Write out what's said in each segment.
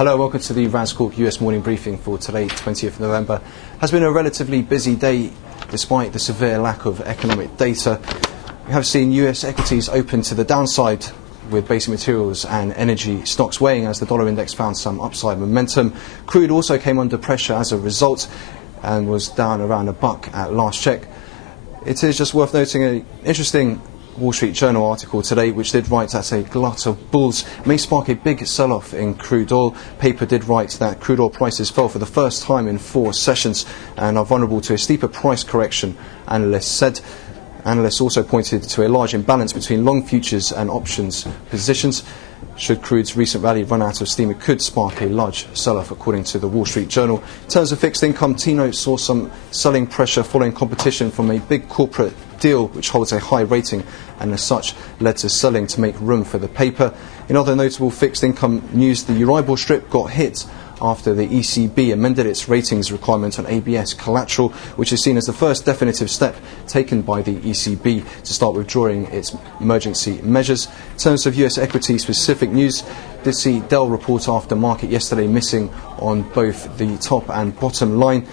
Hello, welcome to the RANsquawk US morning briefing for today, 20th of November. Has been a relatively busy day despite the severe lack of economic data. We have seen US equities open to the downside with basic materials and energy stocks weighing as the dollar index found some upside momentum. Crude also came under pressure as a result and was down around $1 at last check. It is just worth noting an interesting Wall Street Journal article today which did write that a glut of bulls may spark a big sell-off in crude oil. Paper did write that crude oil prices fell for the first time in 4 sessions and are vulnerable to a steeper price correction, analysts said. Analysts also pointed to a large imbalance between long futures and options positions. Should crude's recent rally run out of steam, it could spark a large sell-off, according to the Wall Street Journal. In terms of fixed income, T-notes saw some selling pressure following competition from a big corporate deal which holds a high rating and as such led to selling to make room for the paper. In other notable fixed income news, the Euribor strip got hit after the ECB amended its ratings requirement on ABS collateral, which is seen as the first definitive step taken by the ECB to start withdrawing its emergency measures. In terms of US equity specific news, did see Dell report after market yesterday missing on both the top and bottom line.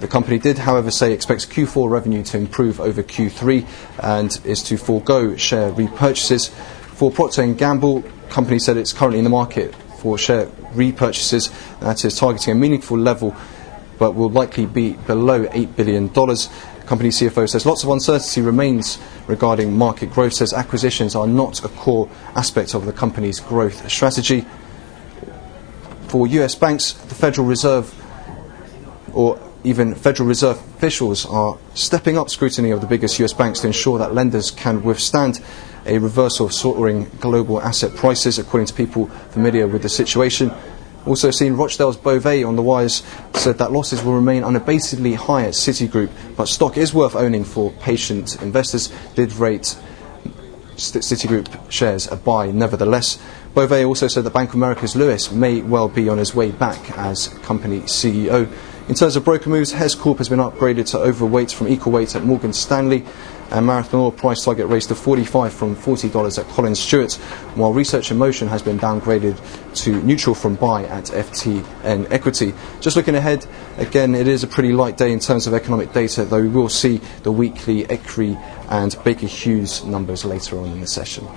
The company did, however, say it expects Q4 revenue to improve over Q3 and is to forego share repurchases. For Procter & Gamble, the company said it's currently in the market for share repurchases. That is targeting a meaningful level, but will likely be below $8 billion. The company CFO says lots of uncertainty remains regarding market growth, says acquisitions are not a core aspect of the company's growth strategy. For US banks, the Federal Reserve or even Federal Reserve officials are stepping up scrutiny of the biggest US banks to ensure that lenders can withstand a reversal of soaring global asset prices, according to people familiar with the situation. Also seen Rochdale's Beauvais on the wires said that losses will remain unabatedly high at Citigroup, but stock is worth owning for patient investors. Did rate Citigroup shares a buy nevertheless. Beauvais also said that Bank of America's Lewis may well be on his way back as company CEO. In terms of broker moves, Hess Corp has been upgraded to overweight from equal weight at Morgan Stanley, and Marathon Oil price target raised to $45 from $40 at Collins Stewart, while Research in Motion has been downgraded to neutral from buy at FTN Equity. Just looking ahead, again, it is a pretty light day in terms of economic data, though we will see the weekly ECRI and Baker Hughes numbers later on in the session.